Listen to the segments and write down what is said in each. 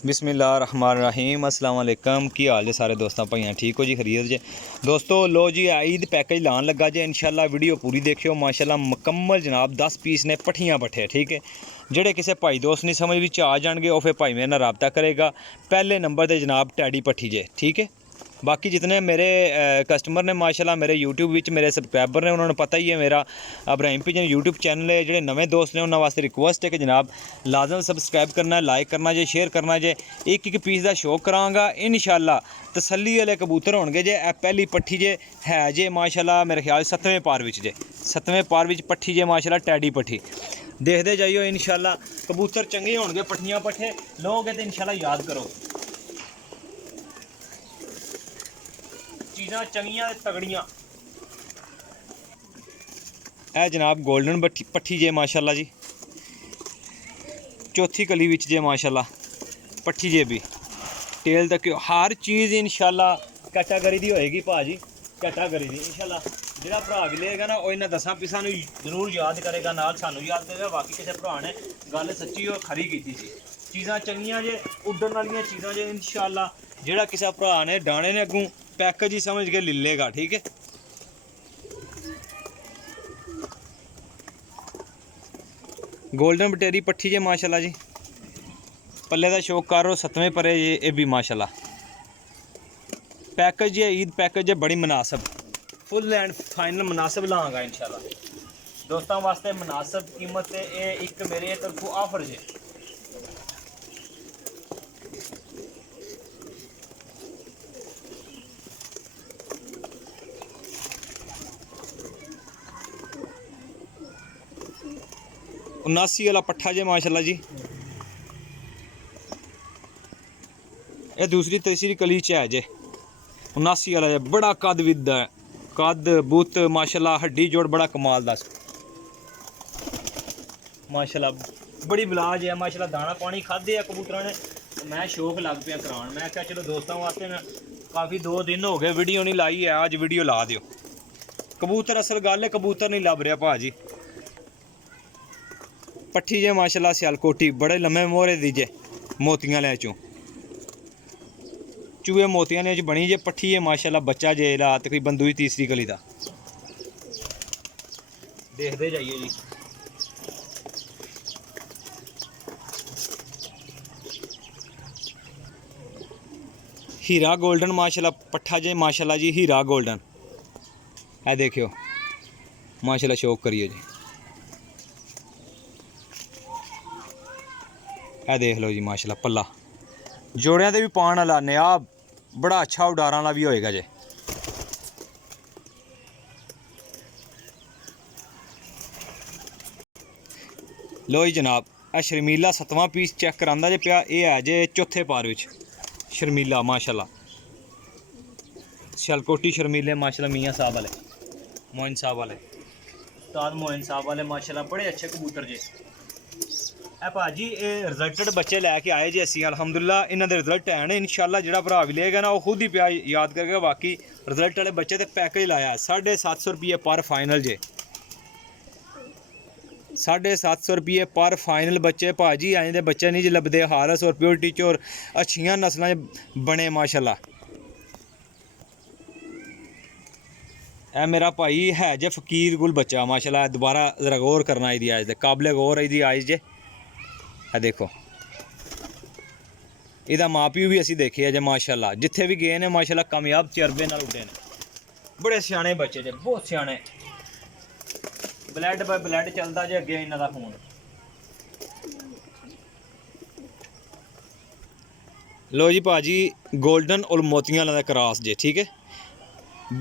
बिस्मिल्लाहिर्रहमानिर्रहीम अस्सलाम वालेकुम। की हाल है सारे दोस्तों भाइयों, ठीक हो जी, खरीद जे दोस्तों। लो जी ईद पैकेज लान लगा जे, इंशाल्लाह वीडियो पूरी देखियो। माशाल्लाह मुकम्मल जनाब 10 पीस ने पट्ठियाँ पट्ठे, ठीक है। ਜਿਹੜੇ ਕਿਸੇ ਭਾਈ ਦੋਸਤ नहीं समझ ਵਿੱਚ आ जाएंगे ਉਹ फिर भाई मेरे नाल रबता करेगा। पहले नंबर ते जनाब टैडी पट्ठी जे, ठीक है। बाकी जितने मेरे कस्टमर ने माशाल्लाह मेरे यूट्यूब विच मेरे सबसक्राइबर ने उन्होंने पता ही है मेरा इब्राहिम पिजन यूट्यूब चैनल है। जो नवे दोस्त ने उन्होंने वास्ते रिक्वेस्ट है कि जनाब लाजम सबसक्राइब करना, लाइक करना जे, शेयर करना जे। एक एक पीस का शौक कराँगा इंशाल्लाह। तसल्ली वाले कबूतर होणगे जे। पहली पट्ठी जे है जे माशाल्लाह मेरे ख्याल 7वें पार विच जे, 7वें पार विच पट्ठी जे माशाल्लाह टैडी पट्ठी। देखते जाइयो इंशाल्लाह कबूतर चंगे होणगे, पट्ठियाँ पट्ठे लोगे तो इंशाल्लाह याद करो। चीज़ां चंगियां तगड़ियां। ए जनाब गोल्डन पट्ठी जे माशाल्लाह जी, चौथी कली विच जे माशाल्लाह पट्ठी जे भी। टेल तक हर चीज़ इंशाल्लाह कैटागरी दी होएगी भाजी, कैटागरी दी इंशाल्लाह। जिहड़ा भरा भी लेगा ना वो इन्हें 10 पीसां नूं जरूर याद करेगा, नाल सानू याद करेगा। बाकी किसी भरा ने गल सच्ची और खरी कीती सी। चीज़ां चंगियां जे, उड्डण वालियां चीज़ां जे इंशाल्लाह। जिहड़ा किसी भरा ने डाणे ने अगों पैकेज ही समझ के ले लेगा, ठीक है। गोल्डन बटेरी पट्ठी जे माशाल्लाह जी, पल्ले का शौक करो 7वें परे ये भी माशाल्लाह। पैकेज है ईद पैकेज है, बड़ी मुनासिब, फुल एंड फाइनल मुनासिब लाँगा इंशाल्लाह। दोस्तों वास्ते मुनासिब कीमत ते एक मेरे तरफों ऑफर जे। उनासी वाला पट्ठा जे माशाल्लाह जी। ये दूसरी तीसरी कली च है जे। 79 वाला जे बड़ा कद विद है, कद बुत माशाल्लाह, हड्डी जोड़ बड़ा कमाल दा माशाल्लाह। बड़ी बिलाज है माशाल्लाह। दाना पानी खादे है कबूतरा ने, मैं शौक लग पिया करान। मैं क्या चलो दोस्तों वास्ते मैं काफ़ी 2 दिन हो गए वीडियो नहीं लाई है, अज वीडियो ला दियो। कबूतर असल गल है कबूतर नहीं लभ रहा भाजी। पट्ठी जे माशाल्लाह सियालकोटी, बड़े लम्मे मोहरे दी जे, मोतियां ले चों चूहे मोतियां ने बनी जे पट्ठी है माशाल्लाह। बच्चा जे ला तकरीबन दूई तीसरी कली का। देखते जाइए जी। हीरा गोल्डन माशाल्लाह पट्ठा जे माशाल्लाह जी, हीरा गोल्डन। है देखियो माशाल्लाह, शौक करियो जी। है देख लो जी माशाल्लाह, पल्ला जोड़ियां ते भी पाण वाला नयाब, बड़ा अच्छा उडारां वाला भी होएगा जे। लो जी जनाब, आ शर्मीला 7वां पीस चेक करांदा जे पिया। ये है जे चौथे पार विच शर्मीला माशाल्लाह। सियालकोटी शर्मीले माशाल्लाह, मियाँ साहब वाले, मोइन साहब वाले, उस्ताद मोइन साहब वाले माशाल्लाह, बड़े अच्छे कबूतर जे। ए भाजी ये रिजल्टेड बच्चे लैके आए जी असी अलहमदुलिल्लाह। इन्हों के रिजल्ट हैं इंशाल्लाह। जो भरा भी लेगा ना वो खुद ही पिया याद करके। बाकी रिजल्ट वाले बच्चे तो पैकेज लाया 750 रुपये पर फाइनल जे, 750 रुपये पर फाइनल बच्चे भाजी। आए दे बच्चे नहीं जी लभदे, हारस और प्योरिटी च और अच्छियां नस्लां बने माशाल्लाह। ए मेरा भाई है जे फकीर गुल बच्चा माशाल्लाह। दोबारा जरा गौर करना आई दी आइज दे, काबले गौर आई दी आइज जे। है देखो इहदा माँ प्यो भी असी देखे है जे माशाल्लाह। जिथे भी गए ने माशाल्लाह कामयाब तजर्बे नाल उड्डे ने। बड़े सियाने बच्चे जे, बहुत सियाने। ब्लड बाय ब्लड चलता जे अगे इन्हां दा खून। लो जी भाजी, गोल्डन और मोतियां वाला क्रॉस जे, ठीक है।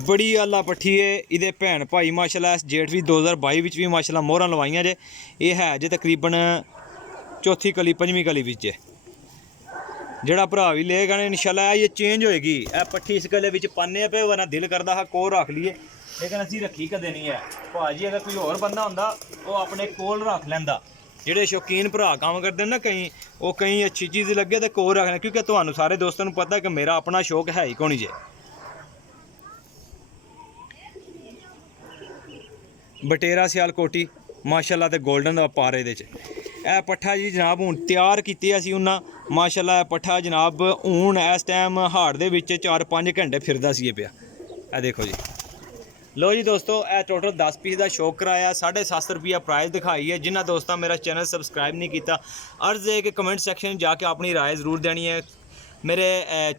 बड़ी आला पट्ठी है। इहदे भैन भाई माशाल्लाह जेठ भी 2022 विच भी माशाल्लाह मोहरां लवाइयां जे। ये है जे तकरीबन चौथी कली 5वीं कली विच जे। जेड़ा भरा भी लेगा ना इंशाल्लाह ये चेंज होएगी। ए पट्ठी इस गले विच पाने पे, वरना दिल करदा हा कोल रख लीए, लेकिन असीं रखी कदे नहीं है भाजी। अगर कोई होर बंदा हुंदा वो अपने कोल रख लैंदा। जेड़े शौकीन भरा काम करते ना कई, वो कई अच्छी चीज़ लगे तो कोल रखना। क्योंकि तुहानू सारे दोस्तों नूं पता कि मेरा अपना शौक है ही कोनी जे। बटेरा सियालकोटी माशाल्लाह ते गोल्डन दा पार इहदे च। ਇਹ ਪੱਠਾ ਜੀ ਜਨਾਬ ਹੁਣ ਤਿਆਰ ਕੀਤੇ ਅਸੀਂ ਉਹਨਾਂ ਮਾਸ਼ਾਅੱਲਾ। ਇਹ ਪੱਠਾ ਜਨਾਬ ਹੁਣ ਇਸ ਟਾਈਮ ਹਾੜ ਦੇ ਵਿੱਚ 4-5 ਘੰਟੇ ਫਿਰਦਾ ਸੀ ਇਹ ਪਿਆ। ਇਹ ਦੇਖੋ ਜੀ। ਲੋ ਜੀ ਦੋਸਤੋ, ਇਹ ਟੋਟਲ 10 ਪੀਸ ਦਾ ਸ਼ੌਕ ਕਰਾਇਆ, 750 ਰੁਪਿਆ ਪ੍ਰਾइस ਦਿਖਾਈ ਹੈ। ਜਿਨ੍ਹਾਂ ਦੋਸਤਾਂ ਮੇਰਾ ਚੈਨਲ ਸਬਸਕ੍ਰਾइब नहीं किया, अर्ज़ है कि कमेंट सेक्शन जाके अपनी राय ज़रूर देनी है। मेरे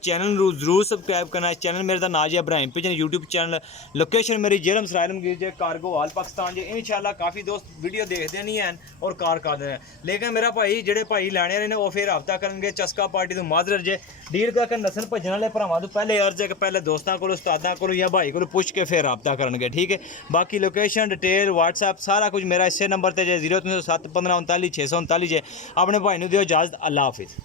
चैनल जरूर सबसक्राइब करना है। चैनल मेरा नाम है Ibrahim pigeon YouTube channel. Location मेरी जेलम सरायलम जे कारगो हाल पाकिस्तान जे। इंशाल्लाह काफ़ी दोस्त वीडियो देखते नहीं हैं और कार करते हैं, लेकिन मेरा भाई जेडे भाई लैने वाले ने वो फिर हफ्ता करेंगे चस्का पार्टी तो माजर जे डील करके नसन भजन वाले भरावां तो पहले अर्ज है कि पहले दोस्तों को उस्तादा को या भाई को पुछ के फिर रबता करेंगे, ठीक है। बाकी लोकेशन डिटेल व्हाट्सएप सारा कुछ मेरा इसे नंबर पर जे 0307 15 39 639 जे। अपने भाई ने दियो इजाज़त। अल्लाह हाफिज़।